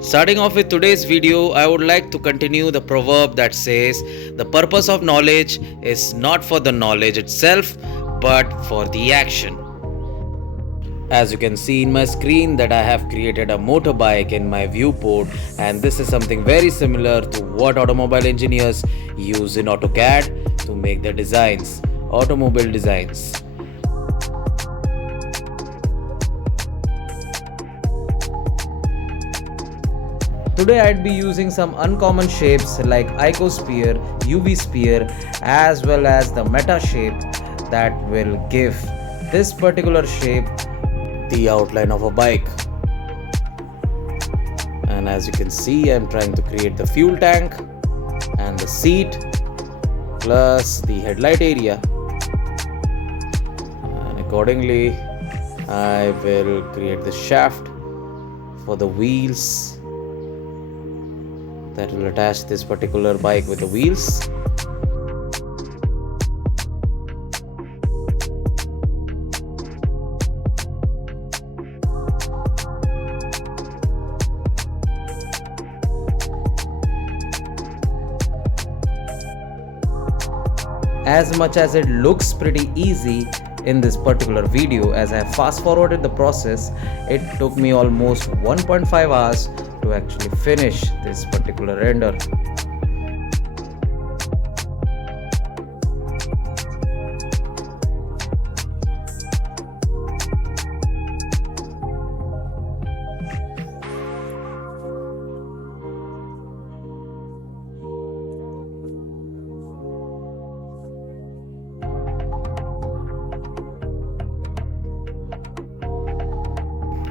Starting off with today's video, I would like to continue the proverb that says, the purpose of knowledge is not for the knowledge itself, but for the action. As you can see in my screen that I have created a motorbike in my viewport, and this is something very similar to what automobile engineers use in AutoCAD to make their designs, automobile designs. Today I'd be using some uncommon shapes like Ico Sphere, UV Sphere as well as the Meta Shape that will give this particular shape the outline of a bike. And as you can see, I'm trying to create the fuel tank and the seat plus the headlight area, and accordingly I will create the shaft for the wheels that will attach this particular bike with the wheels. As much as it looks pretty easy in this particular video, as I fast forwarded the process, it took me almost 1.5 hours to actually finish this particular render.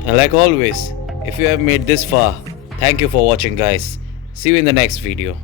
And like always, if you have made this far, thank you for watching guys. See you in the next video.